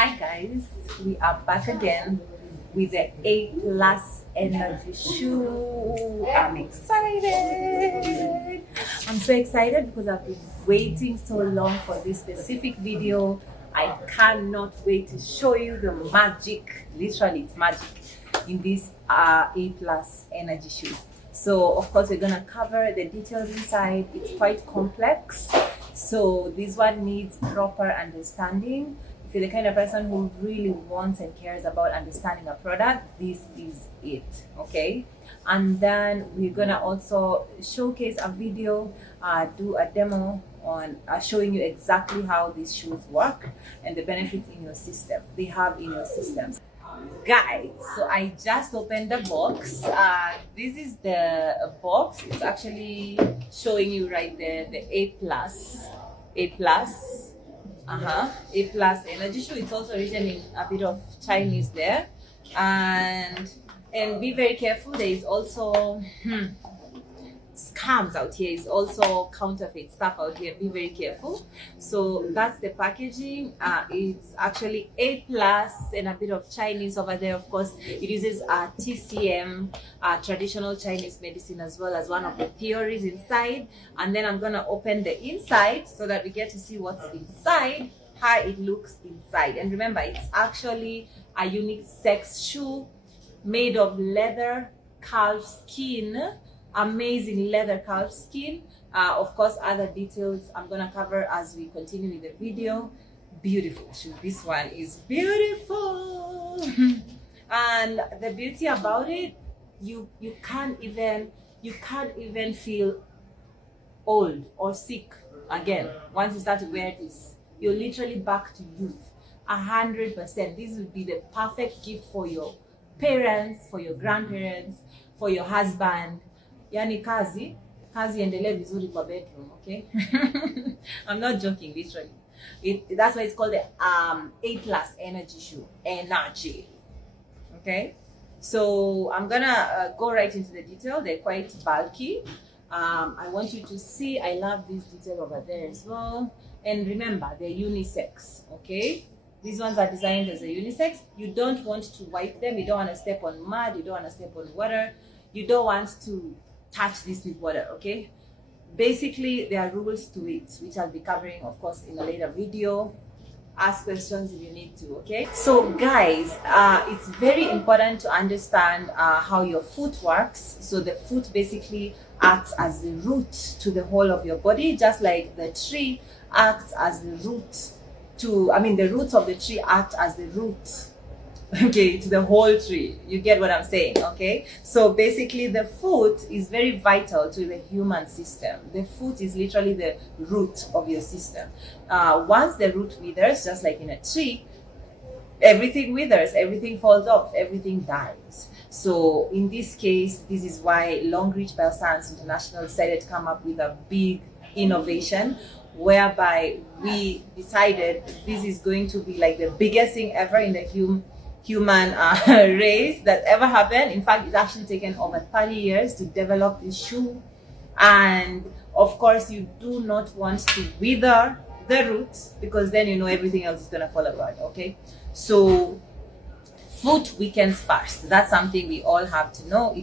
Hi guys, we are back again with the A Plus energy shoe. I'm excited. I'm so excited because I've been waiting so long for this specific video. I cannot wait to show you the magic, literally it's magic, in this A Plus energy shoe. So of course we're gonna cover the details inside. It's quite complex, so this one needs proper understanding. If you're the kind of person who really wants and cares about understanding a product, this is it, okay? And then we're gonna also showcase a video, do a demo on showing you exactly how these shoes work and the benefits in your system they have in your systems. Guys, so I just opened the box. This is the box. It's actually showing you right there the A plus A plus energy shoe. It's also written in a bit of Chinese there, and be very careful. There is also scams out here. Is also counterfeit stuff out here. Be very careful. So that's the packaging. It's actually A plus and a bit of Chinese over there. Of course, it uses TCM, traditional Chinese medicine, as well as one of the theories inside. And then I'm gonna open the inside so that we get to see what's inside, how it looks inside. And remember, it's actually a unisex shoe made of leather calf skin. Amazing leather calf skin. Of course, other details I'm gonna cover as we continue with the video. Beautiful shoe. This one is beautiful. And the beauty about it, you can't even feel old or sick again once you start to wear this. You're literally back to youth 100%. This would be the perfect gift for your parents, for your grandparents, for your husband. Yani kazi endelee vizuri kwa bedroom, okay? I'm not joking, literally. That's why it's called the A plus energy shoe. Energy. Okay? So I'm gonna go right into the detail. They're quite bulky. I want you to see, I love this detail over there as well. And remember, they're unisex, okay? These ones are designed as a unisex. You don't want to wipe them. You don't want to step on mud. You don't want to step on water. You don't want to touch this with water, okay? Basically, there are rules to it, which I'll be covering, of course, in a later video. Ask questions if you need to, okay? So guys, it's very important to understand how your foot works. So the foot basically acts as the root to the whole of your body, just like the tree acts as the root to, the roots of the tree act as the root, okay, to the whole tree. You get what I'm saying, okay? So basically the foot is very vital to the human system. The foot is literally the root of your system. Once the root withers, just like in a tree, everything withers, everything falls off, everything dies. So in this case, this is why Longrich A International decided to come up with a big innovation, whereby we decided this is going to be like the biggest thing ever in the human race that ever happened. In fact, it's actually taken over 30 years to develop this shoe. And of course, you do not want to wither the roots, because then everything else is gonna fall apart, okay? So foot weakens first. That's something we all have to know.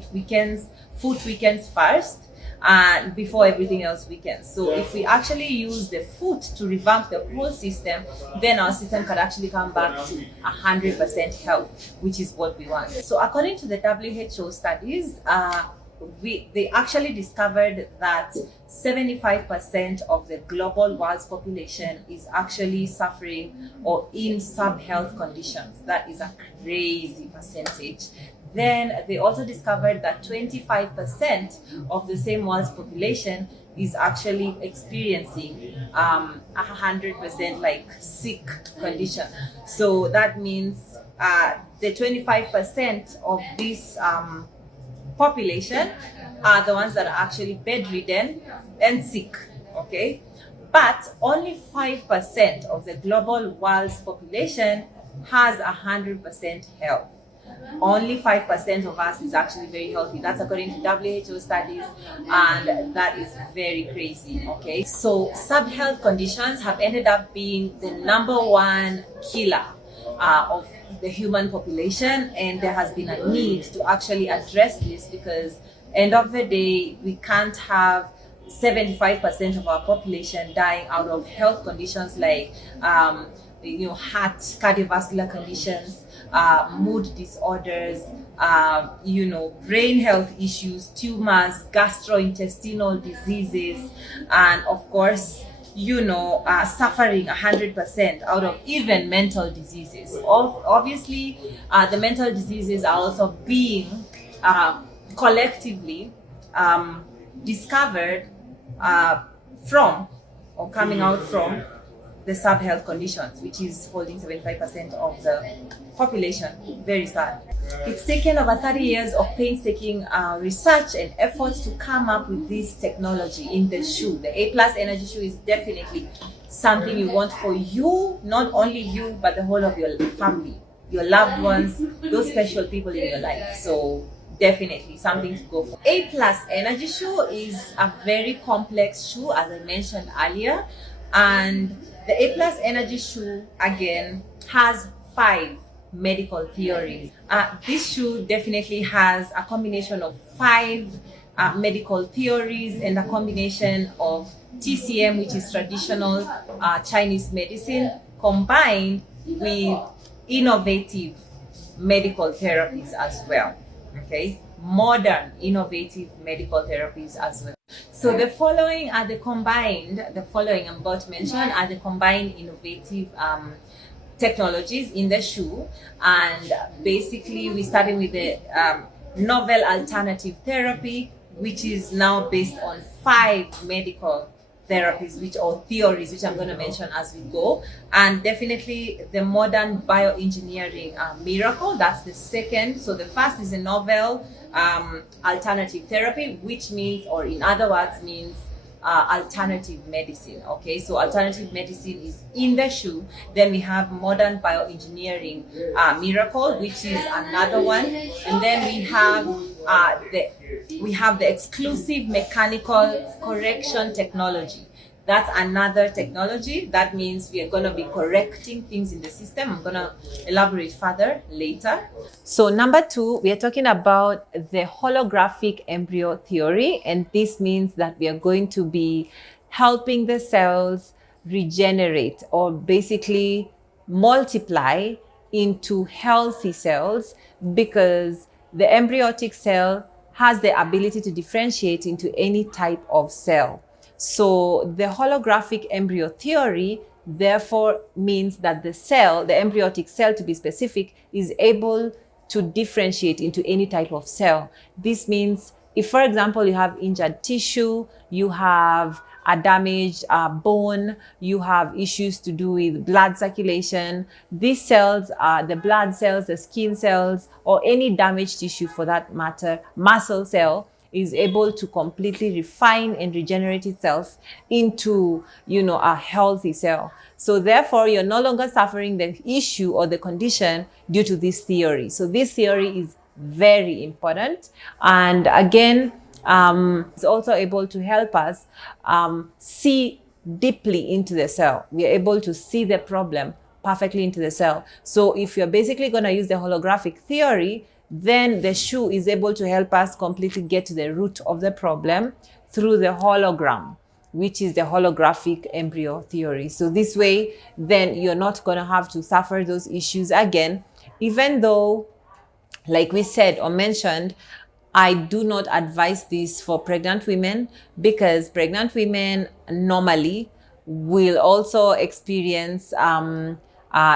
Foot weakens first, and before everything else weakens. So if we actually use the foot to revamp the whole system, then our system can actually come back to 100% health, which is what we want. So according to the WHO studies, they actually discovered that 75% of the global world's population is actually suffering or in sub-health conditions. That is a crazy percentage. Then they also discovered that 25% of the same world's population is actually experiencing 100% like sick condition. So that means the 25% of this population are the ones that are actually bedridden and sick, okay? But only 5% of the global world's population has 100% health. Only 5% of us is actually very healthy. That's according to WHO studies, and that is very crazy, okay? So sub-health conditions have ended up being the #1 killer of the human population, and there has been a need to actually address this, because end of the day we can't have 75% of our population dying out of health conditions like heart, cardiovascular conditions, mood disorders, brain health issues, tumors, gastrointestinal diseases, and of course, suffering 100% out of even mental diseases. Obviously, the mental diseases are also being collectively discovered from or coming out from the sub-health conditions, which is holding 75% of the population. Very sad. It's taken over 30 years of painstaking research and efforts to come up with this technology in the shoe. The A+ energy shoe is definitely something you want for you, not only you, but the whole of your family, your loved ones, those special people in your life. So definitely something to go for. A+ energy shoe is a very complex shoe, as I mentioned earlier, and the A+ energy shoe again has 5 medical theories. This shoe definitely has a combination of 5 medical theories and a combination of TCM, which is traditional Chinese medicine, combined with innovative medical therapies as well. Okay, modern innovative medical therapies as well. So the following I'm about to mention are the combined innovative technologies in the shoe, and basically we started with the novel alternative therapy, which is now based on 5 medical therapies or theories, which I'm going to mention as we go. And definitely the modern bioengineering miracle, that's the second. So the first is a novel alternative therapy, which means, or in other words means, alternative medicine. Okay, so alternative medicine is in the shoe. Then we have modern bioengineering miracle, which is another one. And then we have the exclusive mechanical correction technology. That's another technology. That means we are going to be correcting things in the system. I'm going to elaborate further later. So number 2, we are talking about the holographic embryo theory. And this means that we are going to be helping the cells regenerate, or basically multiply into healthy cells, because the embryonic cell has the ability to differentiate into any type of cell. So the holographic embryo theory therefore means that the embryonic cell to be specific, is able to differentiate into any type of cell. This means if, for example, you have injured tissue, you have a damaged bone, you have issues to do with blood circulation, these cells, the blood cells, the skin cells, or any damaged tissue for that matter, muscle cell, is able to completely refine and regenerate itself into, a healthy cell. So therefore, you're no longer suffering the issue or the condition due to this theory. So this theory is very important. And again, it's also able to help us see deeply into the cell. We are able to see the problem perfectly into the cell. So if you're basically going to use the holographic theory, then the shoe is able to help us completely get to the root of the problem through the hologram, which is the holographic embryo theory. So this way, then you're not going to have to suffer those issues again, even though, like we said or mentioned, I do not advise this for pregnant women, because pregnant women normally will also experience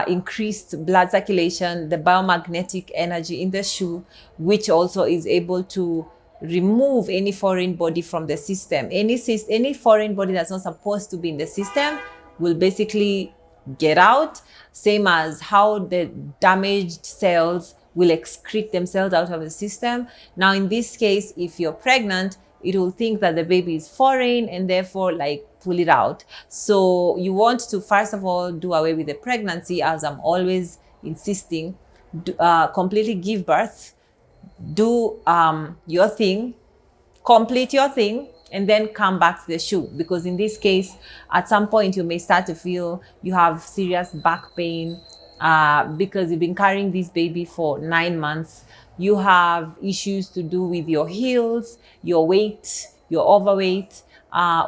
increased blood circulation, the biomagnetic energy in the shoe, which also is able to remove any foreign body from the system. Any foreign body that's not supposed to be in the system will basically get out, same as how the damaged cells will excrete themselves out of the system. Now, in this case, if you're pregnant, it will think that the baby is foreign and therefore pull it out. So you want to, first of all, do away with the pregnancy, as I'm always insisting, completely give birth, do your thing, complete your thing, and then come back to the shoe. Because in this case, at some point you may start to feel you have serious back pain, because you've been carrying this baby for 9 months. You have issues to do with your heels, your weight, your overweight,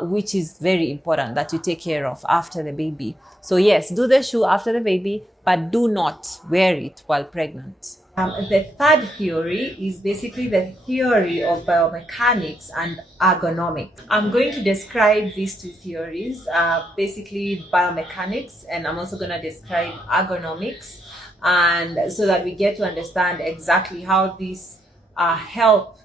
which is very important that you take care of after the baby. So yes, do the shoe after the baby, but do not wear it while pregnant. The third theory is basically the theory of biomechanics and ergonomics. I'm going to describe these two theories, basically biomechanics, and I'm also going to describe ergonomics, and so that we get to understand exactly how these help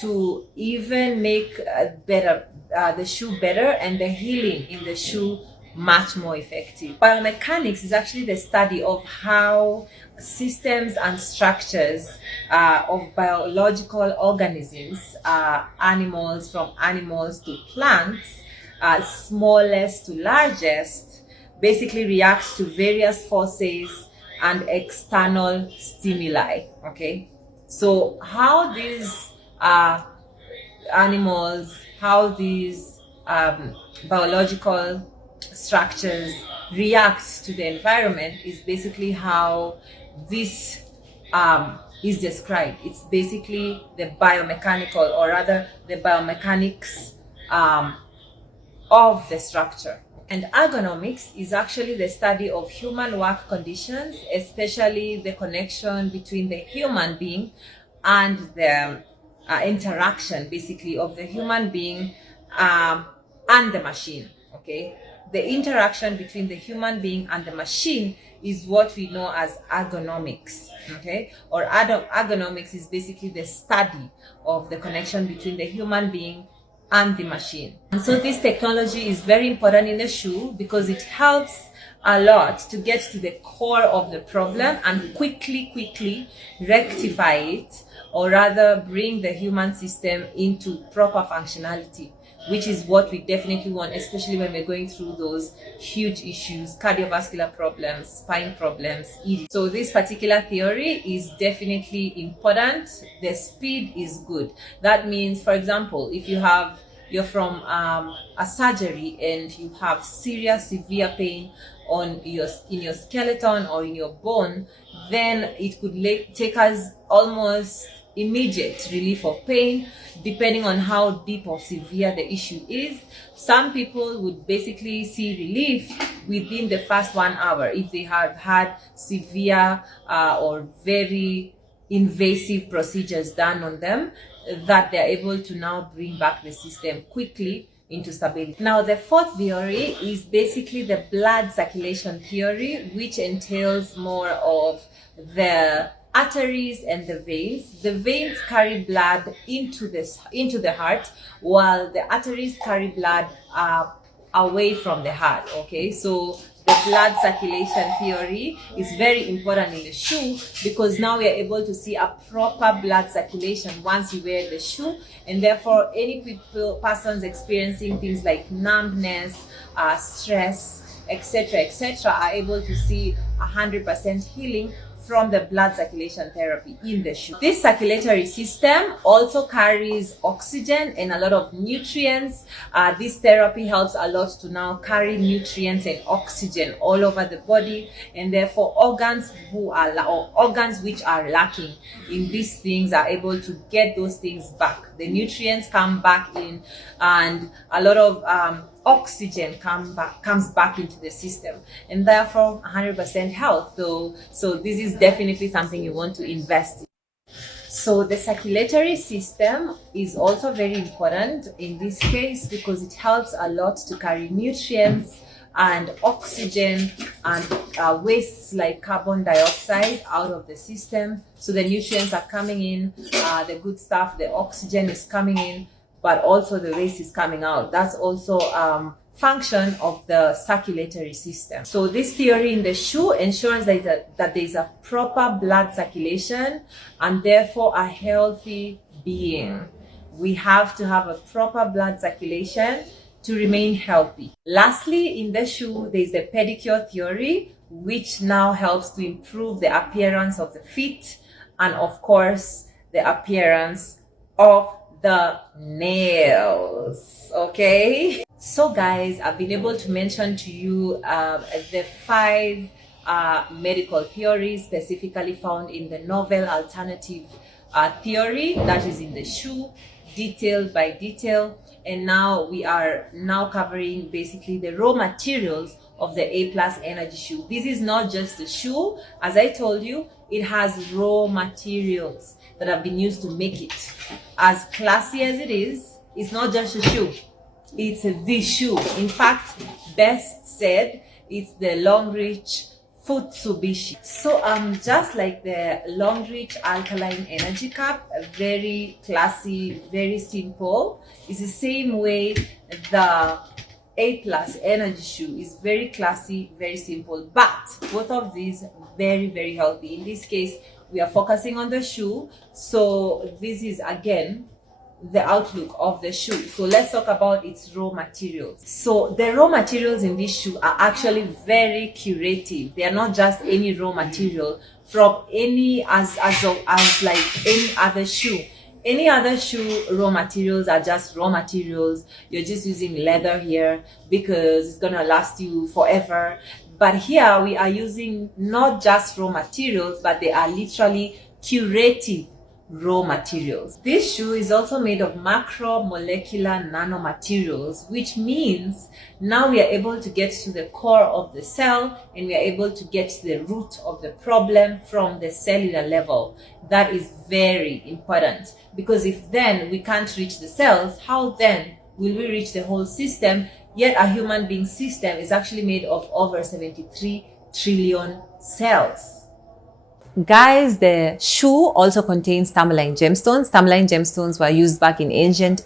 to even make better the shoe better and the healing in the shoe much more effective. Biomechanics is actually the study of how systems and structures of biological organisms, animals, from animals to plants, smallest to largest, basically reacts to various forces and external stimuli. Okay, so how these animals, how these biological structures react to the environment is basically how this is described. It's basically the biomechanical, or rather the biomechanics of the structure. And ergonomics is actually the study of human work conditions, especially the connection between the human being and the interaction, basically, of the human being and the machine. Okay, the interaction between the human being and the machine is what we know as ergonomics. Okay, or ergonomics is basically the study of the connection between the human being and the machine. And so this technology is very important in the shoe because it helps a lot to get to the core of the problem and quickly rectify it, or rather bring the human system into proper functionality, which is what we definitely want, especially when we're going through those huge issues, cardiovascular problems, spine problems, ED. So this particular theory is definitely important. The speed is good. That means, for example, if you're from a surgery and you have serious, severe pain in your skeleton or in your bone, then it could take us almost immediate relief of pain, depending on how deep or severe the issue is. Some people would basically see relief within the first 1 hour if they have had severe or very invasive procedures done on them, that they're able to now bring back the system quickly into stability. Now, the fourth theory is basically the blood circulation theory, which entails more of the arteries and the veins. The veins carry blood into the heart, while the arteries carry blood away from the heart. Okay, so the blood circulation theory is very important in the shoe because now we are able to see a proper blood circulation once you wear the shoe, and therefore any persons experiencing things like numbness, stress, etc., are able to see 100% healing from the blood circulation therapy in the shoe. This circulatory system also carries oxygen and a lot of nutrients. This therapy helps a lot to now carry nutrients and oxygen all over the body, and therefore organs which are lacking in these things are able to get those things back. The nutrients come back in, and a lot of oxygen comes back into the system, and therefore 100% health. So this is definitely something you want to invest in. So the circulatory system is also very important in this case because it helps a lot to carry nutrients and oxygen and wastes like carbon dioxide out of the system. So the nutrients are coming in, the good stuff, the oxygen is coming in, but also the waste is coming out. That's also function of the circulatory system. So this theory in the shoe ensures that there is a proper blood circulation and therefore a healthy being. We have to have a proper blood circulation to remain healthy. Lastly, in the shoe, there is the pedicure theory, which now helps to improve the appearance of the feet and, of course, the appearance of the nails. Okay, so guys, I've been able to mention to you the 5 medical theories, specifically found in the novel alternative theory that is in the shoe, detail by detail. And now we are now covering basically the raw materials of the A Plus Energy shoe. This is not just a shoe. As I told you, it has raw materials that have been used to make it. As classy as it is, it's not just a shoe. It's the shoe. In fact, best said, it's the Longrich Futsubishi. So just like the Longrich Alkaline Energy Cup, very classy, very simple. It's the same way the A Plus Energy Shoe is very classy, very simple, but both of these very, very healthy. In this case, we are focusing on the shoe. So this is again the outlook of the shoe. So let's talk about its raw materials. So the raw materials in this shoe are actually very curative. They are not just any raw material from any as like any other shoe. Any other shoe raw materials are just raw materials. You're just using leather here because it's gonna last you forever. But here we are using not just raw materials, but they are literally curative raw materials. This shoe is also made of macromolecular nanomaterials, which means now we are able to get to the core of the cell and we are able to get to the root of the problem from the cellular level. That is very important, because if then we can't reach the cells, how then will we reach the whole system? Yet a human being system is actually made of over 73 trillion cells. Guys, the shoe also contains tourmaline gemstones. Tourmaline gemstones were used back in ancient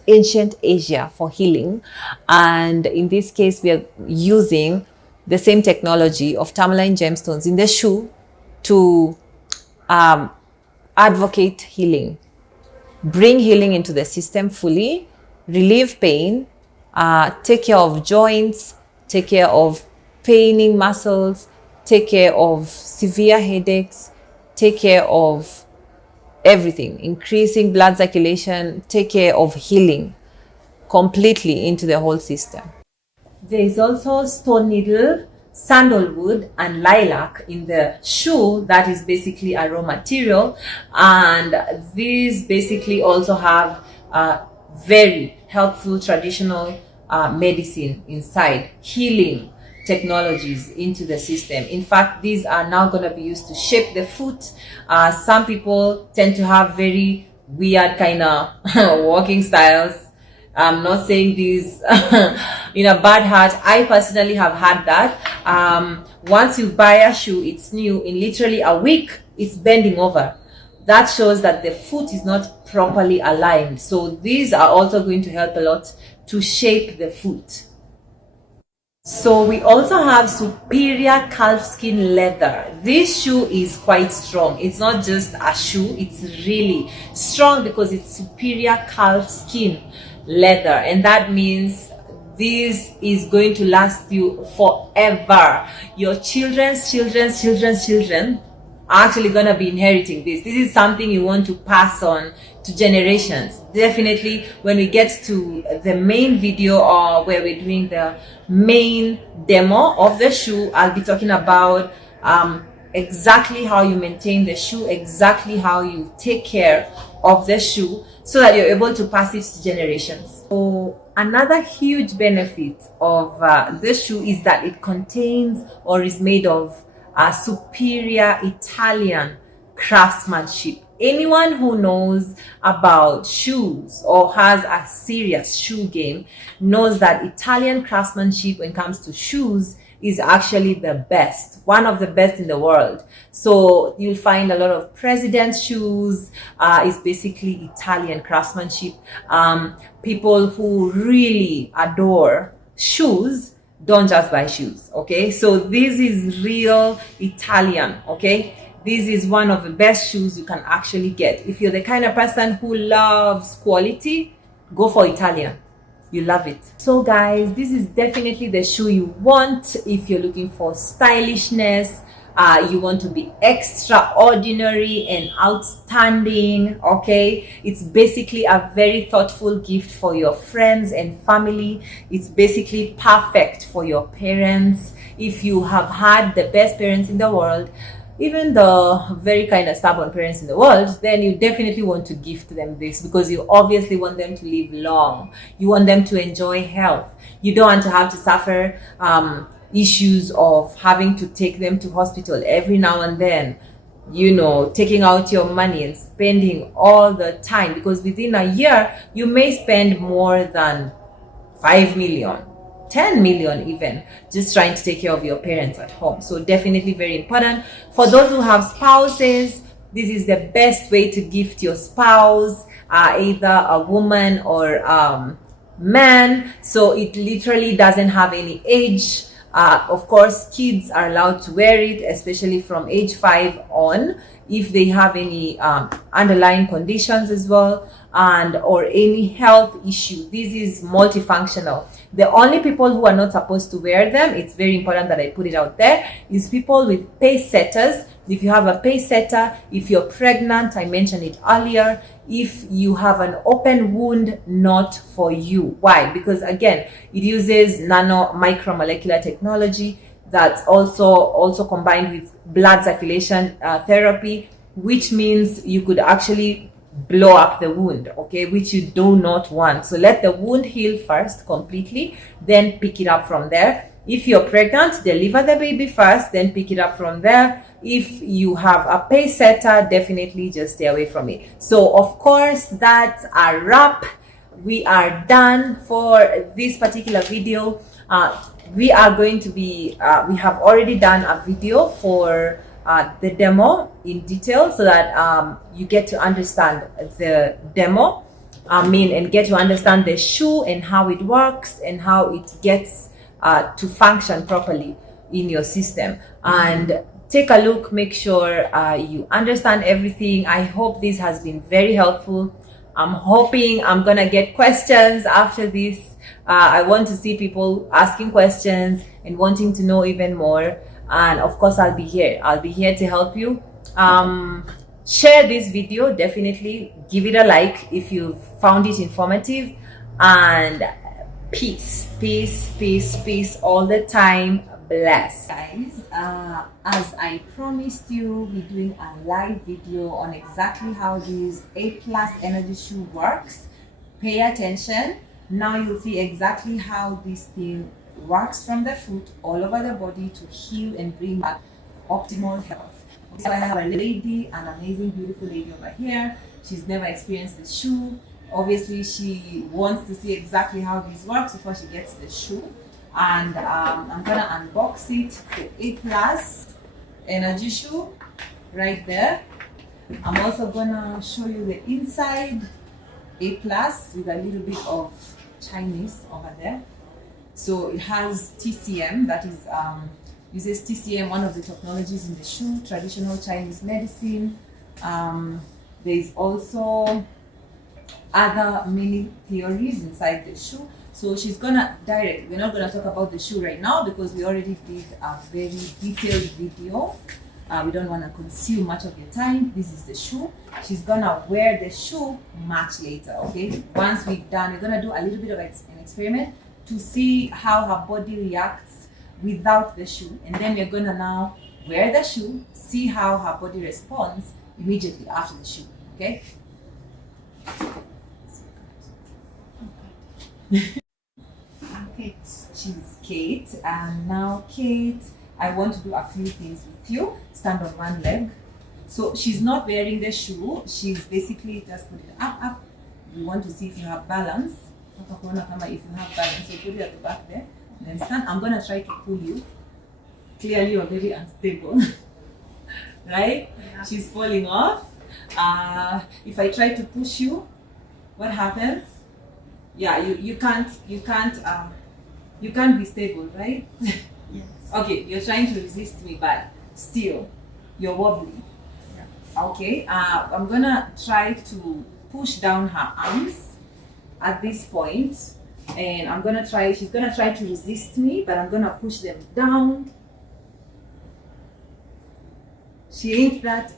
Asia for healing. And in this case, we are using the same technology of tourmaline gemstones in the shoe to advocate healing, bring healing into the system fully, relieve pain, take care of joints, take care of paining muscles, take care of severe headaches, take care of everything, increasing blood circulation, take care of healing completely into the whole system. There is also stone needle, sandalwood, and lilac in the shoe. That is basically a raw material. And these basically also have very helpful traditional medicine inside, healing technologies into the system. In fact, these are now going to be used to shape the foot. Some people tend to have very weird kind of walking styles. I'm not saying this in a bad heart. I personally have had that. Once you buy a shoe, it's new, in literally a week, it's bending over. That shows that the foot is not properly aligned. So these are also going to help a lot to shape the foot. So we also have superior calfskin leather. This shoe is quite strong. It's not just a shoe, it's really strong because it's superior calfskin leather, and that means this is going to last you forever. Your children's children are actually going to be inheriting this. This is something you want to pass on to generations. Definitely when we get to the main video, or where we're doing the main demo of the shoe, I'll be talking about exactly how you maintain the shoe, exactly how you take care of the shoe, so that you're able to pass it to generations. So another huge benefit of this shoe is that it contains or is made of superior Italian craftsmanship. Anyone who knows about shoes or has a serious shoe game knows that Italian craftsmanship when it comes to shoes is actually the best, one of the best in the world. So you'll find a lot of president's shoes is basically Italian craftsmanship. People who really adore shoes don't just buy shoes, okay? So this is real Italian, okay? This is one of the best shoes you can actually get. If you're the kind of person who loves quality, go for Italian. You love it. So guys, this is definitely the shoe you want if you're looking for stylishness. You want to be extraordinary and outstanding, okay? It's basically a very thoughtful gift for your friends and family. It's basically perfect for your parents. If you have had the best parents in the world, even the very kind of stubborn parents in the world, then you definitely want to gift them this, because you obviously want them to live long. You want them to enjoy health. You don't want to have to suffer issues of having to take them to hospital every now and then, you know, taking out your money and spending all the time, because within a year you may spend more than 5 million, 10 million even, just trying to take care of your parents at home. So definitely very important. For those who have spouses, this is the best way to gift your spouse, either a woman or man. So it literally doesn't have any age. Of course, kids are allowed to wear it, especially from age 5 on, if they have any underlying conditions as well, and or any health issue. This is multifunctional. The only people who are not supposed to wear them, it's very important that I put it out there, is people with pace setters. If you have a pace setter, if you're pregnant, I mentioned it earlier, if you have an open wound, not for you. Why? Because again, it uses nano micromolecular technology that's also combined with blood circulation therapy, which means you could actually blow up the wound, okay, which you do not want. So let the wound heal first completely, then pick it up from there. If you're pregnant, deliver the baby first, then pick it up from there. If you have a pace setter, definitely just stay away from it. So of course, that's a wrap. We are done for this particular video. We are going to be, we have already done a video for the demo in detail, so that you get to understand the demo, and get to understand the shoe and how it works and how it gets to function properly in your system. And take a look, make sure you understand everything. I hope this has been very helpful. I'm hoping I'm gonna get questions after this. I want to see people asking questions and wanting to know even more. And of course, I'll be here to help you. Share this video, definitely give it a like if you found it informative, and peace all the time. Bless, guys. As I promised you, we're doing a live video on exactly how this A+ energy shoe works. Pay attention. Now you'll see exactly how this thing works from the foot all over the body to heal and bring back optimal health. So I have a lady, an amazing, beautiful lady over here. She's never experienced the shoe. Obviously, she wants to see exactly how this works before she gets the shoe. And I'm gonna unbox it, the A+ energy shoe right there. I'm also gonna show you the inside A+ with a little bit of Chinese over there. So it has TCM, that is uses TCM, one of the technologies in the shoe, traditional Chinese medicine. There is also other many theories inside the shoe. So she's gonna we're not gonna talk about the shoe right now, because we already did a very detailed video. We don't want to consume much of your time. This is the shoe. She's gonna wear the shoe much later, okay? Once we've done, we're gonna do a little bit of an experiment to see how her body reacts without the shoe, and then we're gonna now wear the shoe, see how her body responds immediately after the shoe, okay? She's Kate, and now Kate, I want to do a few things with you. Stand on one leg. So she's not wearing the shoe, she's basically just put it up. We want to see if you have balance. If you have balance, so put it at the back there, and then stand. I'm gonna try to pull you. Clearly you're very unstable. Right? Yeah. She's falling off. If I try to push you, what happens? Yeah, you can't be stable, right? Yes. Okay, you're trying to resist me, but still you're wobbly. Yeah. Okay, I'm gonna try to push down her arms at this point, and she's gonna try to resist me, but I'm gonna push them down. She ain't that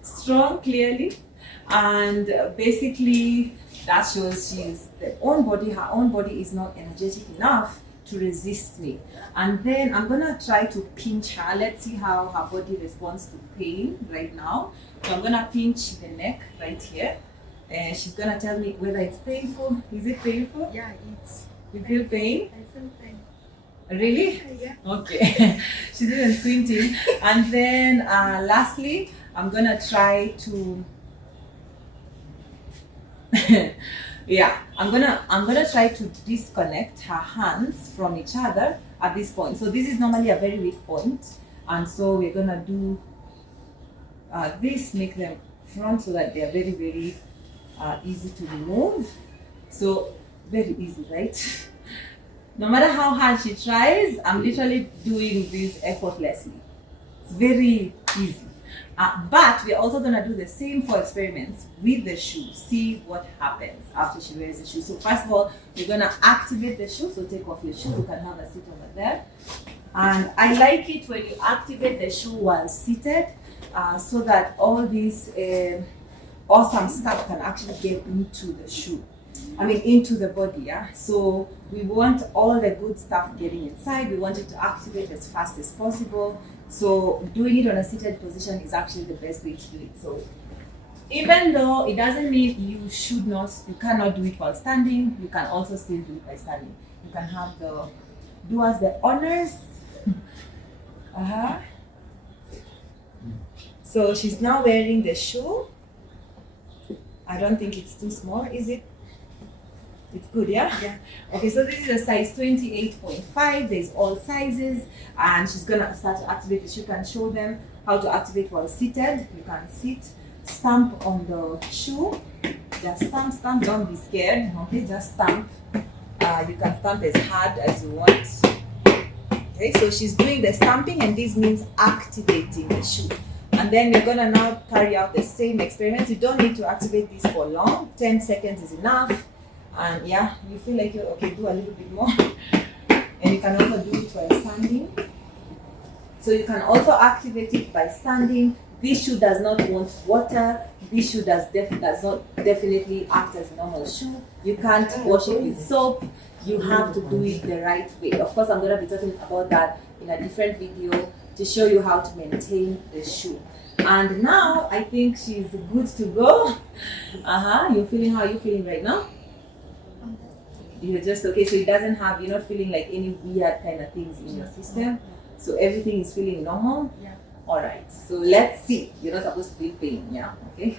strong, clearly, and basically that shows her own body is not energetic enough to resist me. And then I'm gonna try to pinch her. Let's see how her body responds to pain right now. So I'm gonna pinch the neck right here, and she's gonna tell me whether it's painful. Is it painful? Yeah, it's. You feel pain? I feel pain. Really? Yeah. Okay. She's even squinting. And then lastly, I'm gonna try to yeah, I'm gonna try to disconnect her hands from each other at this point. So this is normally a very weak point, and so we're gonna do this, make them front so that they're very, very easy to remove. So very easy, right? No matter how hard she tries, I'm literally doing this effortlessly. It's very easy. But we're also going to do the same for experiments with the shoe. See what happens after she wears the shoe. So first of all, we're going to activate the shoe. So take off your shoe. You can have a seat over there. And I like it when you activate the shoe while seated, so that all this awesome stuff can actually get into the shoe. I mean, into the body, yeah? So we want all the good stuff getting inside. We want it to activate as fast as possible. So doing it on a seated position is actually the best way to do it. So even though it doesn't mean you cannot do it while standing, you can also still do it by standing. You can have do us the honors. So she's now wearing the shoe. I don't think it's too small, is it? It's good, yeah? Yeah. Okay, so this is a size 28.5. There's all sizes, and she's gonna start to activate the shoe. You can show them how to activate while seated. You can sit, stamp on the shoe. Just stamp, don't be scared. Okay, just stamp. You can stamp as hard as you want. Okay, so she's doing the stamping, and this means activating the shoe. And then you're gonna now carry out the same experiments. You don't need to activate this for long. 10 seconds is enough. And yeah, you feel like you're okay, do a little bit more. And you can also do it while standing. So you can also activate it by standing. This shoe does not want water. This shoe does not definitely act as a normal shoe. You can't wash it with soap. You have to do it the right way. Of course, I'm going to be talking about that in a different video to show you how to maintain the shoe. And now I think she's good to go. You're feeling how you're feeling right now? You're just okay, so it doesn't have, you're not feeling like any weird kind of things in your system. So everything is feeling normal? Yeah. Alright, so let's see. You're not supposed to feel pain, yeah? Okay.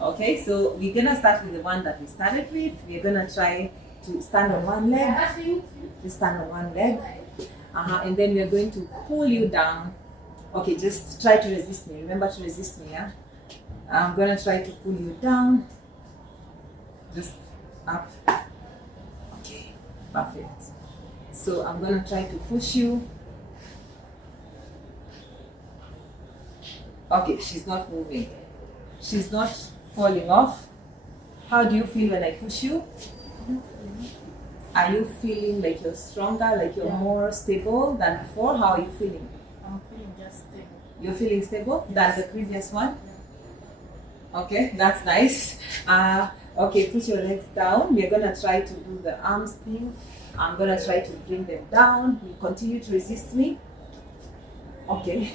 Okay, so we're gonna start with the one that we started with. We're gonna try to stand on one leg. Just stand on one leg. And then we're going to pull you down. Okay, just try to resist me. Remember to resist me, yeah? I'm gonna try to pull you down. Just up. Okay, perfect. So I'm gonna try to push you. Okay, she's not moving. She's not falling off. How do you feel when I push you? Are you feeling like you're stronger, like you're more stable than before? How are you feeling? I'm feeling just stable. You're feeling stable than the previous one? Okay, that's nice. Okay, put your legs down. We're gonna try to do the arms thing. I'm gonna try to bring them down. You continue to resist me. Okay.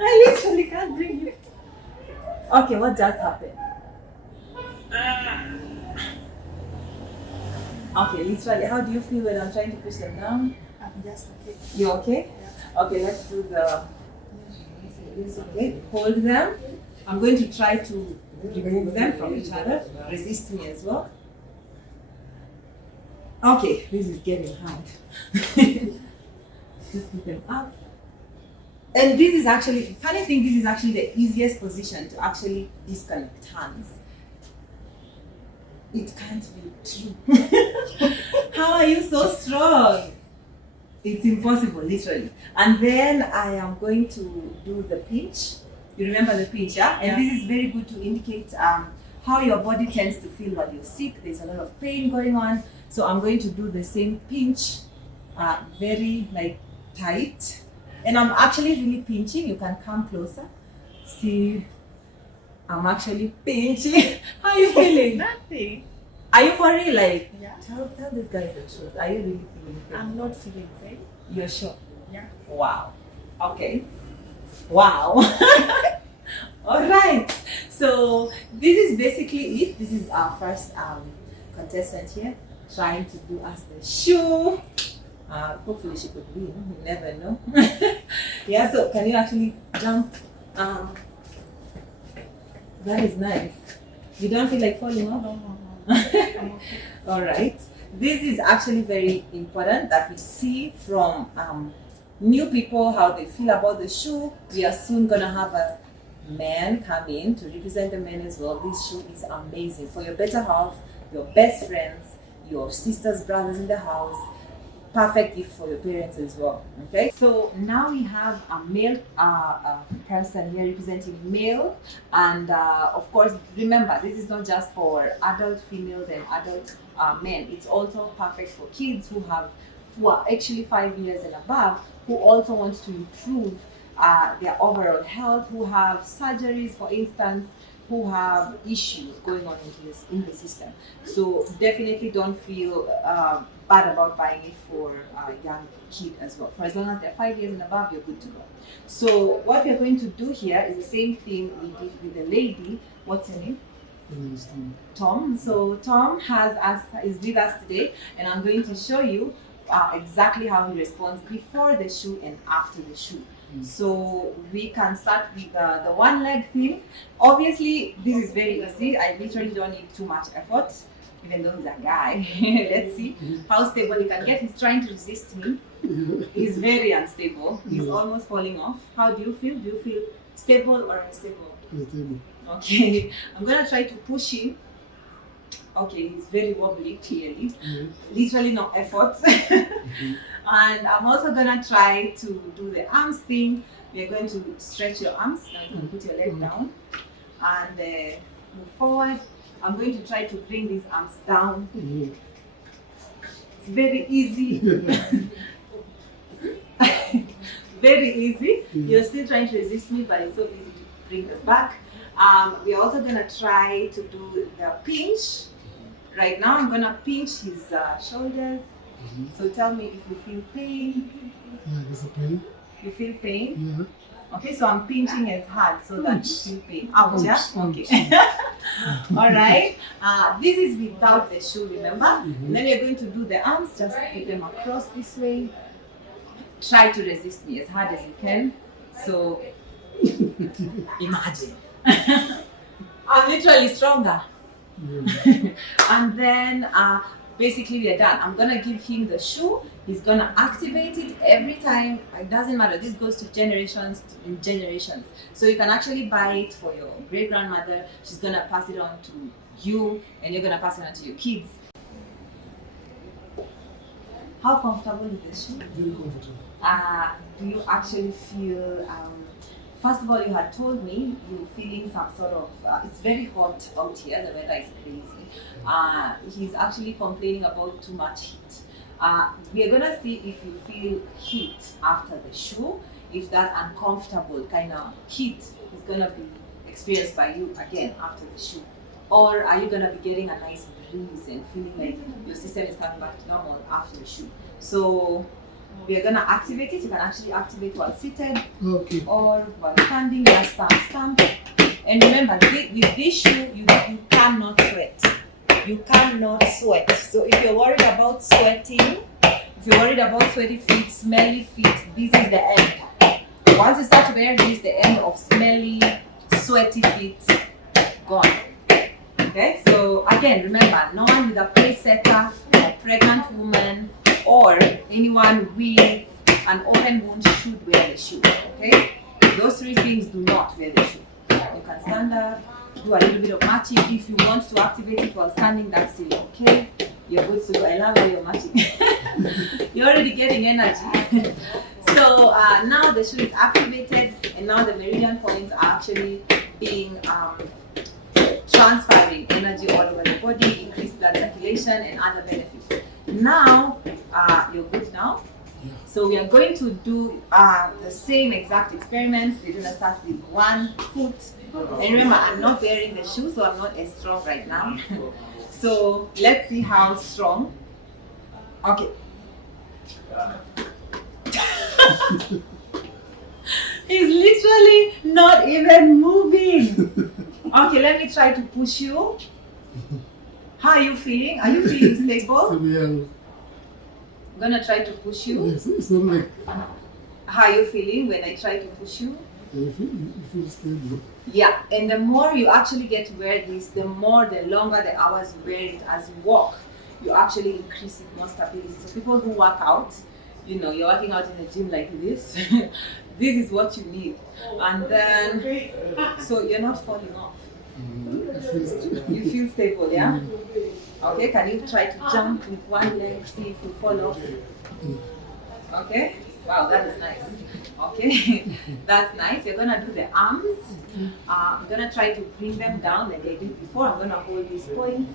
I literally can't bring you. Okay, what just happened? Okay, literally, how do you feel when I'm trying to push them down? I'm just okay. You okay? Yeah. Okay, let's do the. Okay, hold them. I'm going to try to remove them from each other. Resist me as well. Okay, this is getting hard. Just put them up. And this is actually, funny thing, this is actually the easiest position to actually disconnect hands. It can't be true. How are you so strong? It's impossible, literally. And then I am going to do the pinch. You remember the pinch, yeah? And this is very good to indicate how your body tends to feel while you're sick. There's a lot of pain going on. So I'm going to do the same pinch, very like tight. And I'm actually really pinching. You can come closer. See, I'm actually pinching. How are you feeling? Nothing. Are you for real? Like, Yeah. tell these guys the truth. Are you really feeling pain? I'm not feeling pain. You're sure? Yeah. Wow. Okay. Wow. All right. So this is basically it. This is our first contestant here trying to do us the shoe. Hopefully she could win. You never know. Yeah. So can you actually jump? That is nice. You don't feel like falling off? No. I'm okay. All right. This is actually very important that we see from new people how they feel about the shoe. We are soon gonna have a man come in to represent the men as well. This shoe is amazing for your better half, your best friends, your sisters, brothers in the house. Perfect gift for your parents as well. Okay, so now we have a male person here representing male, and of course, remember this is not just for adult females and adult men. It's also perfect for kids who are actually 5 years and above, who also want to improve their overall health, who have surgeries, for instance, who have issues going on in the system. So definitely don't feel bad about buying it for a young kid as well. For as long as they're 5 years and above, you're good to go. So what we're going to do here is the same thing we did with the lady. What's your name? Tom. So Tom is with us today, and I'm going to show you exactly how he responds before the shoe and after the shoe. So we can start with the one leg thing. Obviously, this is very easy. I literally don't need too much effort, even though he's a guy. Let's see how stable he can get. He's trying to resist me. He's very unstable. He's almost falling off. How do you feel? Do you feel stable or unstable? Stable. Okay, I'm gonna try to push him. Okay, he's very wobbly, clearly. Literally no effort. And I'm also gonna try to do the arms thing. We're going to stretch your arms. Now you can put your leg down and move forward. I'm going to try to bring these arms down. It's very easy. Very easy. You're still trying to resist me, but it's so easy to bring them back. We're also gonna try to do the pinch. Right now, I'm gonna pinch his shoulders. So tell me if you feel pain. Yeah, there's a pain. You feel pain? Yeah. Okay, so I'm pinching as hard so that you feel pain. Ouch, yeah? Ouch. Okay. All right. This is without the shoe, remember? And then you're going to do the arms. Just put them across this way. Try to resist me as hard as you can. So imagine. I'm literally stronger. And then basically we are done. I'm gonna give him the shoe. He's gonna activate it every time. It doesn't matter. This goes to generations in generations. So you can actually buy it for your great grandmother. She's gonna pass it on to you, and you're gonna pass it on to your kids. How comfortable is this shoe? Very comfortable. Do you actually feel? First of all, you had told me you're feeling some sort of, it's very hot out here, the weather is crazy. He's actually complaining about too much heat. We are gonna see if you feel heat after the shoe, if that uncomfortable kind of heat is gonna be experienced by you again after the shoe. Or are you gonna be getting a nice breeze and feeling like your system is coming back to normal after the shoe? So we are gonna activate it. You can actually activate while seated or while standing. Just stamp. And remember, with this shoe, you cannot sweat. You cannot sweat. So if you're worried about sweating, if you're worried about sweaty feet, smelly feet, this is the end. Once you start wearing this, the end of smelly, sweaty feet, gone. Okay. So again, remember, no one with a place setter, a pregnant woman, or anyone with an open wound should wear the shoe, okay? Those three things do not wear the shoe. You can stand up, do a little bit of matching. If you want to activate it while standing, that's still okay. You're good to go. I love how you're matching. You're already getting energy. So now the shoe is activated, and now the meridian points are actually being transferring energy all over the body, increased blood circulation, and other benefits. Now, you're good now? Yeah. So we are going to do the same exact experiments. We're gonna start with one foot. And remember, I'm not wearing the shoe, so I'm not as strong right now. So let's see how strong. Okay. He's literally not even moving. Okay, let me try to push you. How are you feeling? Are you feeling stable? Yeah. I'm gonna try to push you. It's not like How are you feeling when I try to push you? you feel stable. Yeah, and the more you actually get to wear this, the longer the hours you wear it as you walk, you actually increase it more stability. So people who work out, you know, you're working out in the gym like this, this is what you need. And then, so you're not falling off. I feel stable. You feel stable, yeah? Okay, can you try to jump with one leg, see if you fall off? Okay, wow, that is nice. Okay, that's nice. You're gonna do the arms. I'm gonna try to bring them down like I did before. I'm gonna hold these points.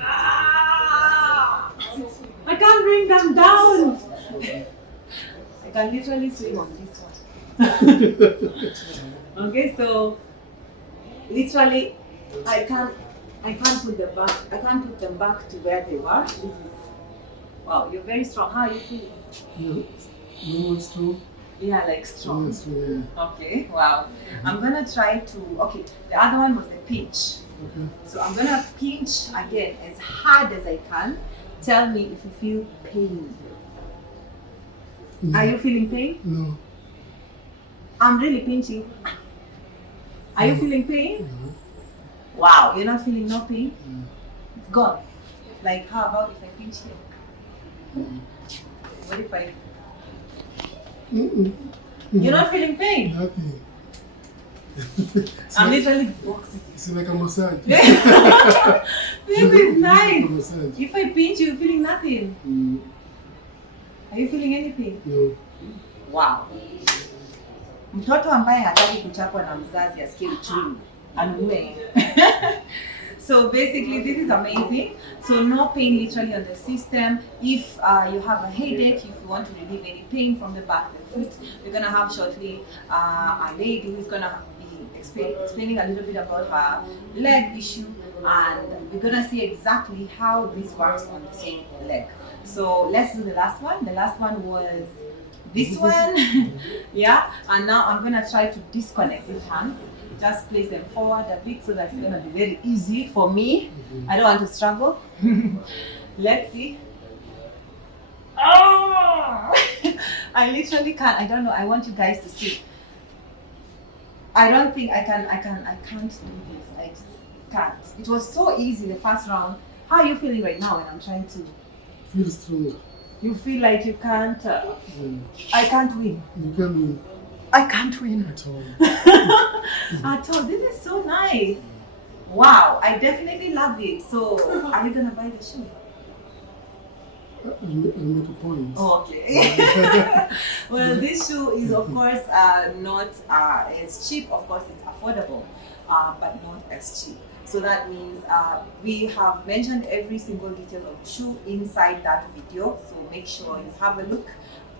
Ah! I can't bring them down. I can literally swim on this one. Okay, so literally, I can't put them back to where they were. Wow, you're very strong. How are you feeling? Yeah. No, strong. Yeah, like strong. Yes, yeah. Okay, wow. I'm gonna try to, okay, the other one was the pinch. Okay. So I'm gonna pinch again as hard as I can. Tell me if you feel pain. No. Are you feeling pain? No. I'm really pinching. Are you feeling pain? No. Wow, you're not feeling no pain? Yeah. It's gone. Like, how about if I pinch here? What if I... You're not feeling pain? Nothing. I'm literally boxing. It's like a massage. This is nice. A massage. If I pinch you, you're feeling nothing. Are you feeling anything? No. Wow. Mtoto ambaye hataki kuchapwa na mzazi asikie uchungu. Anunue. So basically, this is amazing. So no pain literally on the system. If you have a headache, if you want to relieve any pain from the back of the foot, we're gonna have shortly a lady who's gonna be explaining a little bit about her leg issue, and we're gonna see exactly how this works on the same leg. So let's do the last one. The last one was this one. Yeah, and now I'm gonna try to disconnect these hands. Just place them forward a bit so that it's gonna be very easy for me. I don't want to struggle. Let's see. Oh! I literally can't. I don't know. I want you guys to see. I don't think I can't do this. I just can't. It was so easy the first round. How are you feeling right now when I'm trying to? Feel stronger. You feel like you can't. Yeah. I can't win. You can win I can't win. at all. At all. This is so nice. Wow, I definitely love it. So, are you gonna buy the shoe? I'll make a point. Oh, okay. Well, this shoe is of course not as cheap. Of course, it's affordable, but not as cheap. So that means we have mentioned every single detail of the shoe inside that video. So make sure you have a look,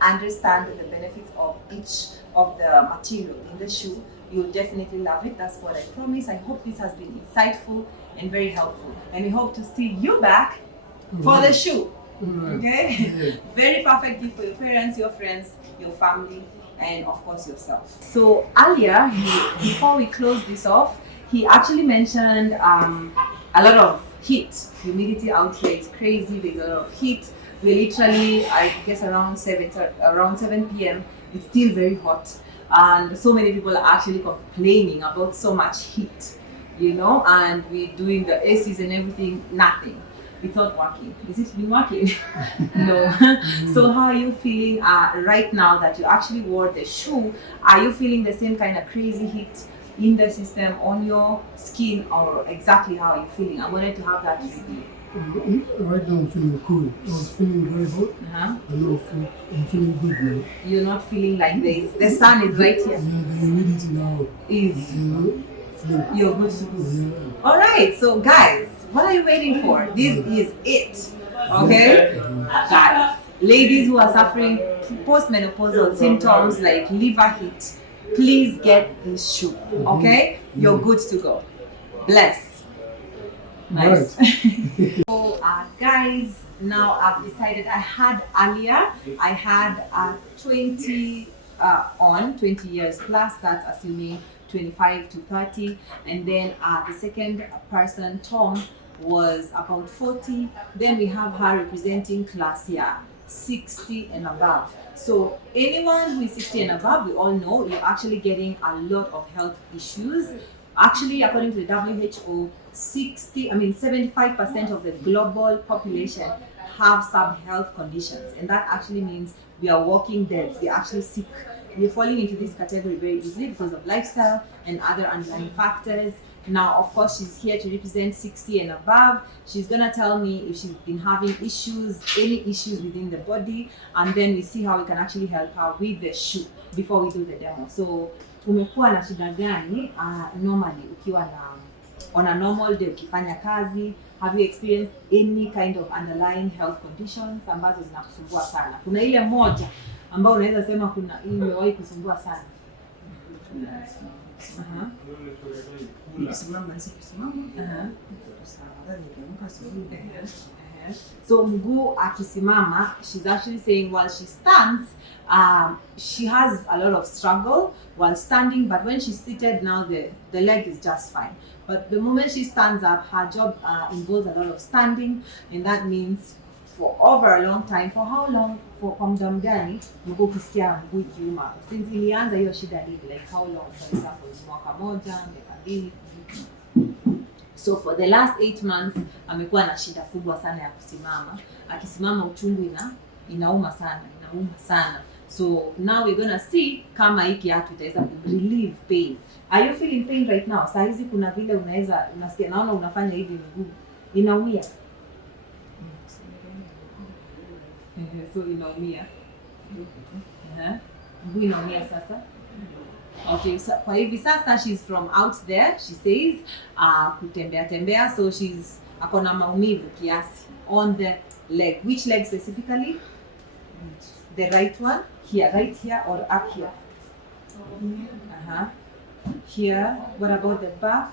understand the benefits of each of the material in the shoe. You'll definitely love it. That's what I promise. I hope this has been insightful and very helpful. And we hope to see you back for the shoe. Alright. Okay? Yeah. Very perfect gift for your parents, your friends, your family, and of course yourself. So earlier, before we close this off, he actually mentioned a lot of heat. Humidity out here is crazy. There's a lot of heat. We literally, I guess around 7 p.m. it's still very hot, and so many people are actually complaining about so much heat, you know, and we're doing the ACs and everything, nothing. It's not working. Is it been working? No. So how are you feeling right now that you actually wore the shoe? Are you feeling the same kind of crazy heat in the system on your skin, or exactly how are you feeling? I wanted to have that review. Right now I'm feeling cool. I was feeling very hot. I'm feeling good now. You're not feeling like this. The sun is right here. Yeah, the humidity now Is feeling. you're good to go. Yeah. All right, so guys, what are you waiting for? This is it. Okay, guys. ladies who are suffering postmenopausal symptoms like liver heat, please get this shoe. Okay, you're good to go. Bless. Nice. So guys, now I've decided, I had earlier, I had 20 20 years plus, that's assuming 25 to 30, and then the second person, Tom, was about 40. Then we have her representing class year 60 and above. So anyone who is 60 and above, we all know you're actually getting a lot of health issues. Actually, according to the WHO, 75% of the global population have some health conditions, and that actually means we are walking dead. We're actually sick. We're falling into this category very easily because of lifestyle and other underlying factors. Now, of course, she's here to represent 60 and above. She's gonna tell me if she's been having issues, any issues within the body, and then we see how we can actually help her with the shoe before we do the demo. So, umekuwa na shida gani normally ukiwa na on a normal day ukifanya kazi? Have you experienced any kind of underlying health conditions ambazo zinakusumbua sana? Kuna ile moja ambayo unaweza sema kuna imewahi kusumbua sana? So mguu akisimama, she's actually saying while she stands, she has a lot of struggle while standing, but when she's seated now, the leg is just fine. But the moment she stands up, her job involves a lot of standing, and that means for over a long time. For how long? Kwa muda mgani mguu ukisikia mguu ikiuma? Since ilianza hiyo shida hivi, like how long? For example, mwaka moja, miaka mbili. So for the last 8 months amekuwa na shida kubwa sana ya kusimama. Akisimama uchungu inauma sana. So now we're gonna see kama hii kiatu itaweza relieve pain. Are you feeling pain right now? Saa hizi kuna vile unasikia, naona unafanya hivi mguu inaumia. So inaumia. Mguu inaumia sasa. Okay, so kwa hivi sasa she's from out there, she says kutembea, so she's akona maumivu kiasi on the leg. Which leg specifically? The right one? Here, right here or up here? Here. What about the back?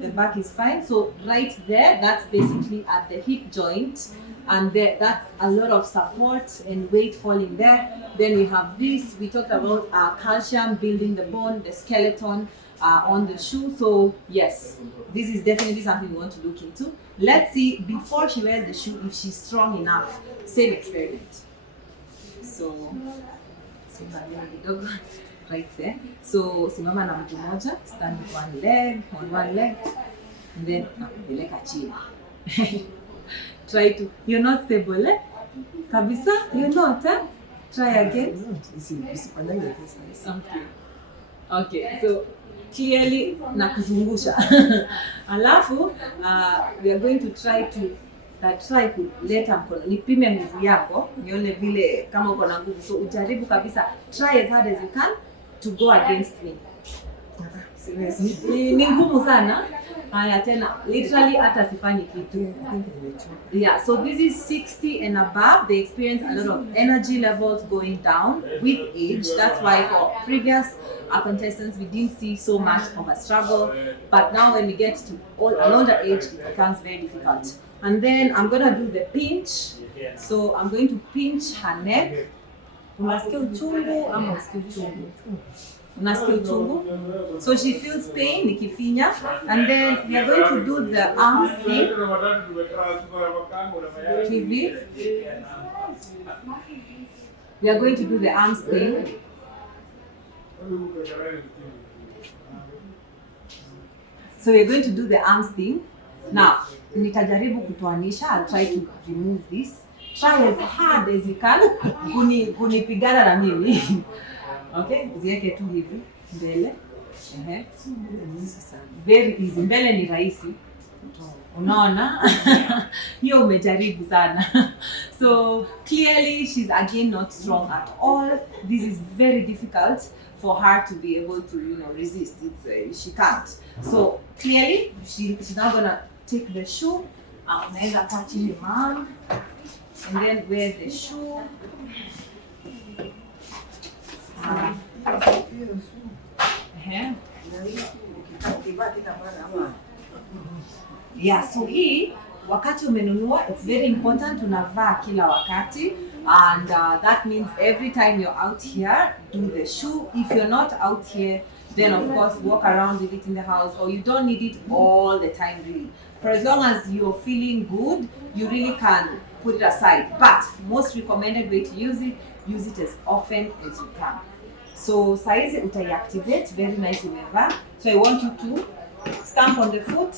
The back is fine. So right there, that's basically at the hip joint, and that's a lot of support and weight falling there. Then we have this. We talked about calcium building the bone, the skeleton on the shoe. So yes, this is definitely something we want to look into. Let's see before she wears the shoe if she's strong enough. Same experiment. So right there. So simama na mtu moja, stand with on one leg, and then nakupeleka chini. Try to, you're not stable, eh? Kabisa, you're not, eh? Try again. Okay, so clearly nakuzungusha. Alafu, we are going to try kuleta mkono, nipime nguvu yako, nione vile kama uko na nguvu. So ujaribu kabisa, try as hard as you can to go against me. Ni ngumu sana. Haya tena, literally hata sifanyi kitu. Yeah, so this is 60 and above. They experience a lot of energy levels going down with age. That's why for previous contestants, we didn't see so much of a struggle. But now when we get to an older age, it becomes very difficult. And then I'm going to do the pinch. So I'm going to pinch her neck. Unasikia uchungu ama usikia uchungu? Unasikia uchungu? So she feels pain nikifinya, and then we are going to do the arms thing. TV. We are going to do the arms thing. So we are going to do the arms thing. Now, nitajaribu kutoanisha. I'll try to remove this. Try as hard as you can kunipigana na mimi. Okay, ziweke tu hivi mbele. Very easy. Mbele ni rahisi. Unaona? Hiyo umejaribu sana. So clearly she's again not strong at all. This is very difficult for her to be able to, resist. She can't. So clearly she's not gonna take the shoe. Unaweza kaa chini mom. and then wear the shoe. Yeah, so hii wakati umenunua, it's very important unavaa kila wakati, and that means every time you're out here, do the shoe. If you're not out here, then of course walk around with it in the house, or you don't need it all the time really. For as long as you're feeling good, you really can put it aside. But most recommended way to use it as often as you can. So saizi utai-activate, very nice umevaa. So I want you to stamp on the foot.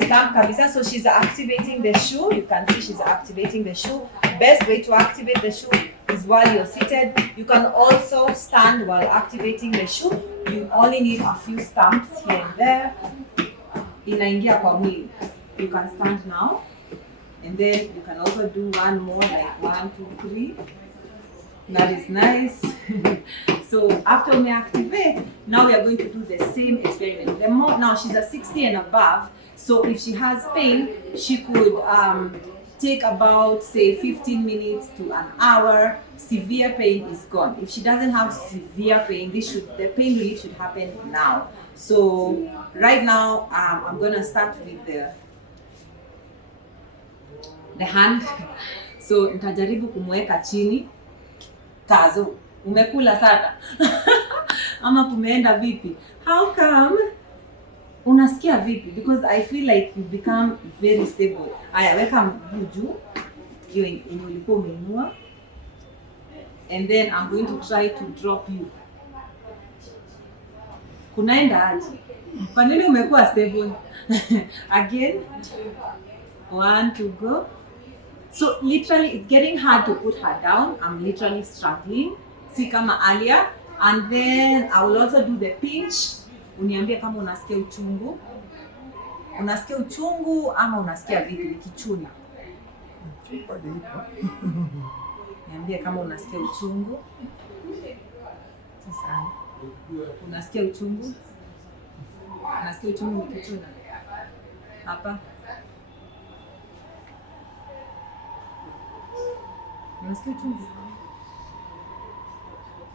Stamp kabisa. So she's activating the shoe. You can see she's activating the shoe. Best way to activate the shoe is while you're seated. You can also stand while activating the shoe. You only need a few stamps here and there. Inaingia kwa mwili. You can stand now. And then you can also do one more, like 1, 2, 3. That is nice. So after we activate, now we are going to do the same experiment. Now she's a 60 and above, so if she has pain, she could take about, say, 15 minutes to an hour. Severe pain is gone. If she doesn't have severe pain, the pain relief should happen now. So right now, I'm gonna start with the hand. So nitajaribu kumweka chini. Kazo, umekula sana ama kumeenda vipi? How come? Unasikia vipi? Because I feel like you become very stable. Aya, weka mguu juu, hiyo yenye ulikuwa umeinua, and then I'm going to try to drop you. Kunaenda aje? Kwa nini umekuwa stable? Again, 1, 2, go. So literally it's getting hard to put her down. I'm literally struggling. See kama earlier. And then I will also do the pinch. Uniambie kama unasikia uchungu. Unasikia uchungu ama unasikia vipi nikichuna? Niambie kama unasikia uchungu. Sasa. Unasikia uchungu? Unasikia uchungu nikichuna? Hapa. Unasikia uchungu?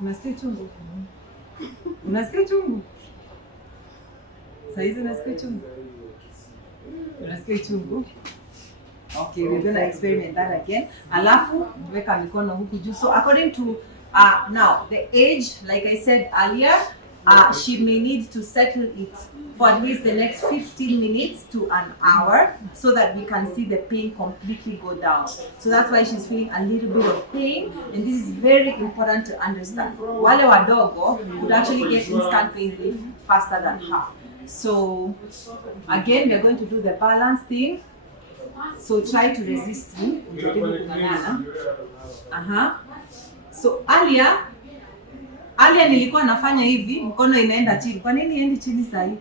Unasikia uchungu? Unasikia uchungu? Saizi unasikia uchungu? Unasikia uchungu? Okay, we're gonna experiment that again. Alafu, weka mikono huku juu. So according to now the age, like I said earlier, she may need to settle it for at least the next 15 minutes to an hour so that we can see the pain completely go down. So that's why she's feeling a little bit of pain, and this is very important to understand. Wale wadogo would actually get instant pain relief faster than her. So again, we're going to do the balance thing. So try to resist me. So earlier nilikuwa nafanya hivi, mkono inaenda chini. Kwa nini iendi chini sasa hivi?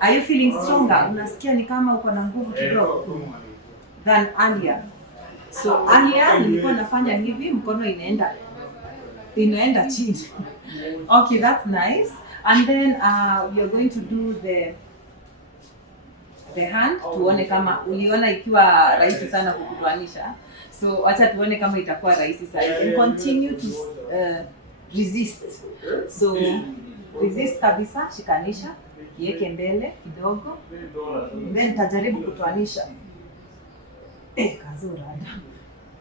Are you feeling stronger? Unasikia ni kama uko na nguvu kidogo than earlier. So earlier nilikuwa nafanya hivi, mkono inaenda chini. Okay, that's nice. And then we are going to do the hand. Tuone kama uliona ikiwa rahisi sana kukutoanisha. So acha tuone kama itakuwa rahisi sana. And continue to resist. So resist kabisa, shikanisha, iweke mbele kidogo. Then tajaribu kutoanisha. Kazura.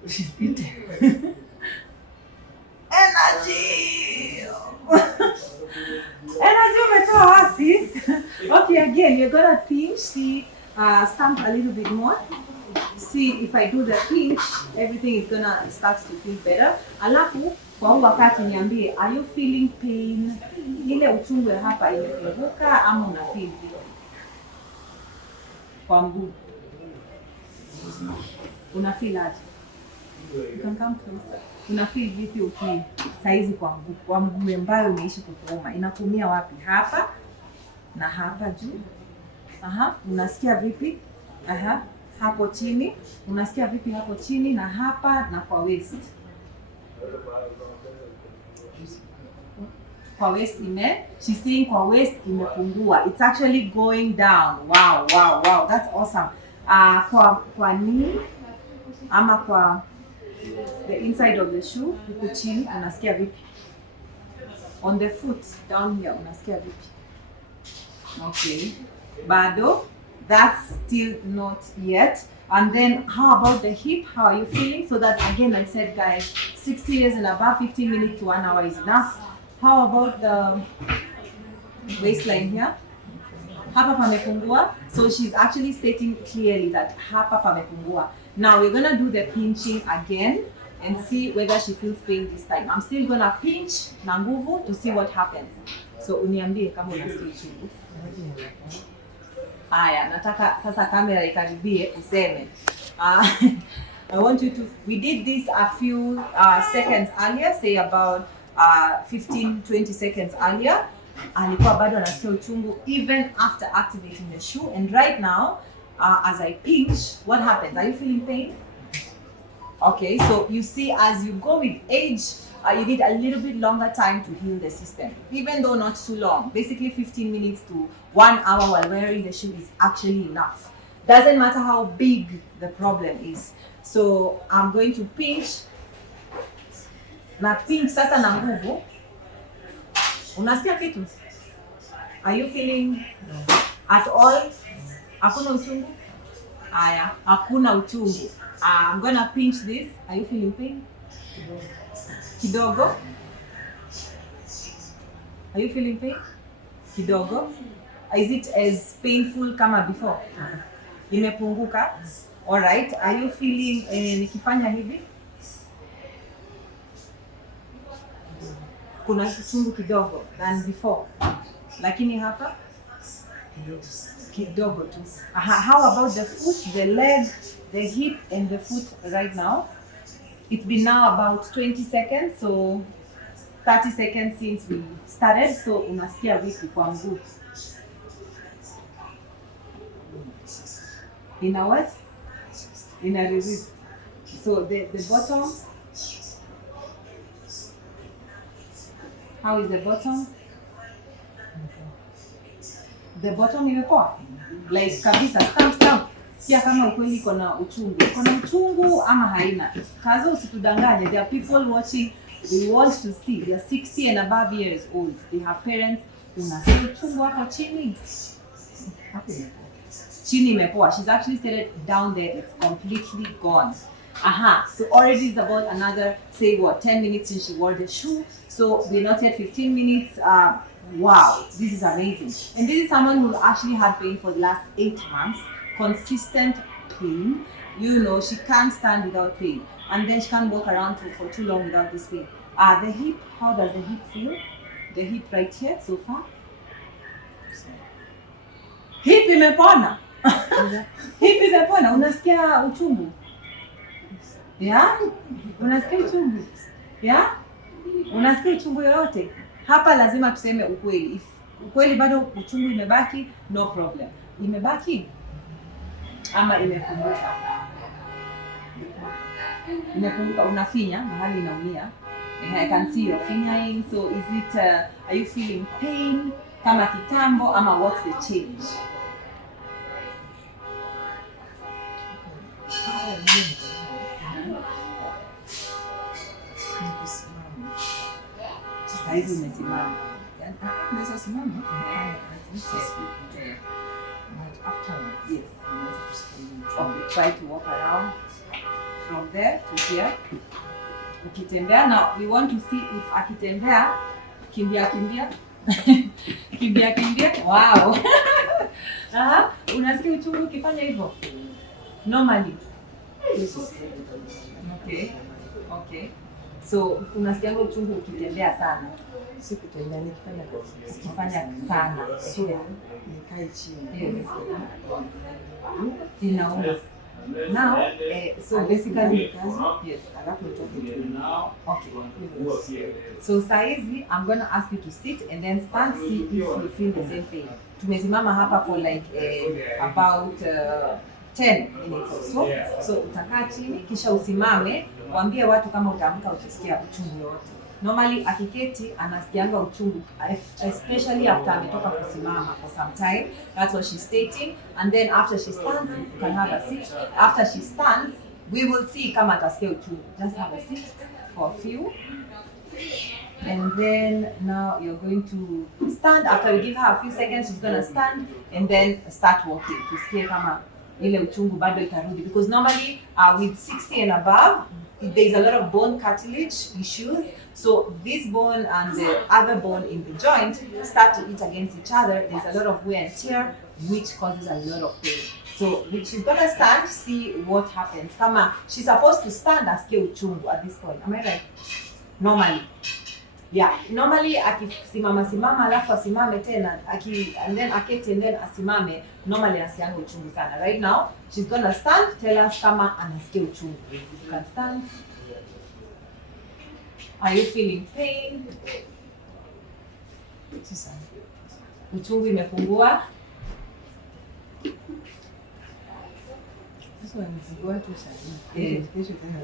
Usipite. Energy. Energy umetoa wapi? Okay, again, you're gonna pinch, see, stamp a little bit more. See, if I do the pinch, everything is gonna start to feel better. Alafu, kwa huu wakati niambie, are you feeling pain? Ile uchungu ya hapa imepunguka ama una feel vile? Kwa mguu. Una feel aje? You can come closer. Una feel vipi uki saizi kwa mguu ambayo umeishi kukuuma? Inakuumia wapi? Hapa na hapa juu. Unasikia vipi? Hapo chini. Unasikia vipi hapo chini na hapa na kwa waist? Kwa waist she's saying kwa waist imepungua. It's actually going down. Wow. That's awesome. Kwa knee. ama kwa the inside of the shoe, huku chini unasikia vipi? On the foot down here unasikia vipi? Okay, bado, that's still not yet. And then how about the hip? How are you feeling? So that again, I said guys, 60 years and above, 15 minutes to 1 hour is enough. How about the waistline here? Hapa pamepungua. So she's actually stating clearly that hapa pamepungua. Now we're gonna do the pinching again and see whether she feels pain this time. I'm still gonna pinch na nguvu to see what happens. So uniambie kama unasikia uchungu. Haya, nataka sasa kamera ikaribie useme. I want you to, we did this a few seconds earlier, say about 15-20 seconds earlier. Alikuwa bado anasikia uchungu even after activating the shoe, and right now as I pinch, what happens? Are you feeling pain? Okay, so you see, as you go with age, you need a little bit longer time to heal the system, even though not too long. Basically 15 minutes to 1 hour while wearing the shoe is actually enough. Doesn't matter how big the problem is. So I'm going to pinch. Na pinch sasa na nguvu. Unasikia kitu? Are you feeling at all? Hakuna uchungu? Aya, hakuna uchungu. I'm gonna pinch this. Are you feeling pain? Kidogo? Are you feeling pain? Kidogo? Is it as painful kama before? Imepunguka? Alright. Are you feeling nikifanya hivi? Kuna uchungu kidogo than before. Lakini hapa? Kidogo tu. How about the foot, the leg, the hip and the foot right now? It's been now about 20 seconds, so 30 seconds since we started. So unasikia vipi kwa mguu? Ina what? Ina resist. So the bottom. How is the bottom? The bottom imepoa? Like kabisa, stamp. Sikia kama ukweli iko na uchungu. Iko na uchungu ama haina. Kazo usitudanganye. There are people watching. We want to see. They are 60 and above years old. They have parents. Unasikia uchungu hapo chini? Chini imepoa. She's actually said it down there. It's completely gone. So already it's about another, say what, 10 minutes since she wore the shoe. So we're not yet 15 minutes. Wow, this is amazing. And this is someone who actually had pain for the last 8 months. Consistent pain. You know, she can't stand without pain. And then she can't walk around for too long without this pain. The hip, how does the hip feel? The hip right here so far? Hip imepona. Hip imepona. Unasikia uchungu? Yeah? Unasikia uchungu? Yeah? Unasikia uchungu yoyote? Hapa lazima tuseme ukweli. If ukweli bado uchungu imebaki, no problem. Imebaki? Ama imepunguka? Imepunguka, unafinya, mahali inaumia. I can see you're finying. So is it, are you feeling pain? Kama kitambo, ama what's the change? Saizi umesimama. Naweza simama? Yes. Okay, try to walk around from there to here. Ukitembea, now we want to see if akitembea, kimbia. Kimbia. Wow. Unasikia uchungu ukifanya hivyo? Normally. Okay. So unasikia uchungu ukitembea sana? Sikutembea, Nikifanya sana. So nikae chini. Yes. Inauma. Now, so basically, yes. Alafu nitoke tu. Okay. So saizi, I'm going to ask you to sit and then stand, see if you feel the same pain. Tumesimama hapa for like about 10 minutes or so. So utakaa chini, kisha usimame, waambie watu kama utaamka ukisikia uchungu yote. Normally akiketi anasikianga uchungu, especially after ametoka kusimama for some time. That's what she's stating. And then after she stands, you can have a seat. After she stands, We will see kama atasikia uchungu. Just have a seat for a few. And then now you're going to stand. After you give her a few seconds, she's gonna stand and then start walking. Tusikie kama ile uchungu bado itarudi. Because normally with 60 and above, there's a lot of bone cartilage issues. So this bone and the other bone in the joint start to eat against each other. There's a lot of wear and tear, which causes a lot of pain. So she's gonna stand, see what happens. Kama she's supposed to stand asikie uchungu at this point. Am I right? Normally. Yeah, normally akisimama alafu asimame tena, and then aketi and then asimame, normally asiange uchungu sana. Right now, she's gonna stand, tell us kama anasikia uchungu. You can stand. Are you feeling pain? Sasa. Uchungu imepungua? Sasa wanizigua tu sana. Kesho tena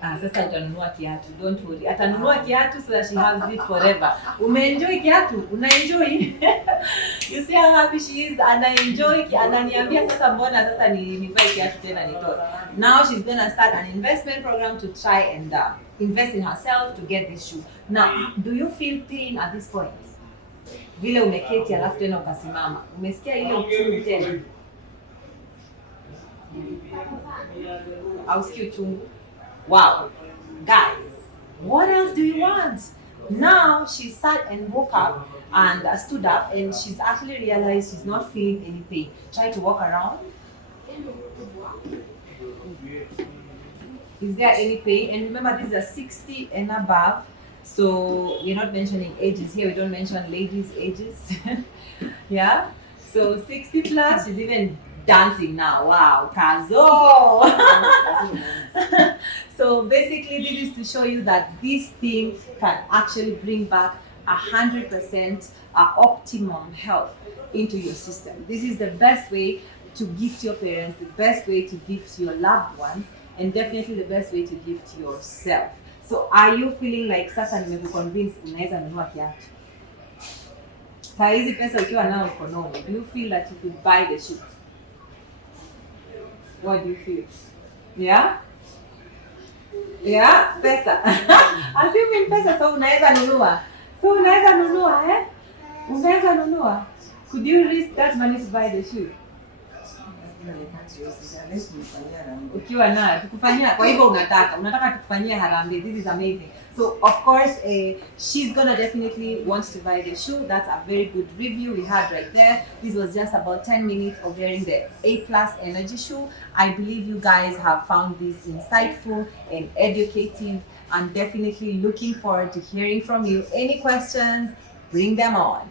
naanza Sasa utanunua kiatu. Don't worry. Atanunua kiatu so that she has it forever. Umeenjoy kiatu? Unaenjoy? You see how happy she is? Anaenjoy. Ananiambia sasa mbona sasa nivae kiatu tena nitoe. Now she's gonna start an investment program to try and invest in herself to get this shoe. Now, do you feel pain at this point? Vile umeketi alafu tena ukasimama. Umesikia ile uchungu tena? Ausikii uchungu? Wow, guys, what else do you want? Now she sat and woke up and stood up, and she's actually realized she's not feeling any pain. Try to walk around. Is there any pain? And remember, these are 60 and above, so we're not mentioning ages here. We don't mention ladies' ages. Yeah, so 60 plus, she's even dancing now. Wow, Kazo! So basically, this is to show you that this thing can actually bring back 100% optimum health into your system. This is the best way to gift your parents, the best way to gift your loved ones, and definitely the best way to gift yourself. So are you feeling like sasa nimekuconvince unaweza nunua kiatu? Saa hizi pesa ukiwa nao mkononi, do you feel that you could buy the shoe? What do you feel? Yeah? Yeah, pesa. Assuming pesa, so unaweza nunua. So unaweza nunua, eh? Unaweza nunua. Could you risk that money to buy the shoe? Ukiwa nayo, tukufanyia, kwa hivyo unataka tukufanyia harambee. This is amazing. So of course, she's gonna definitely want to buy the shoe. That's a very good review we had right there. This was just about 10 minutes of wearing the A+ energy shoe. I believe you guys have found this insightful and educative, and definitely looking forward to hearing from you. Any questions, bring them on.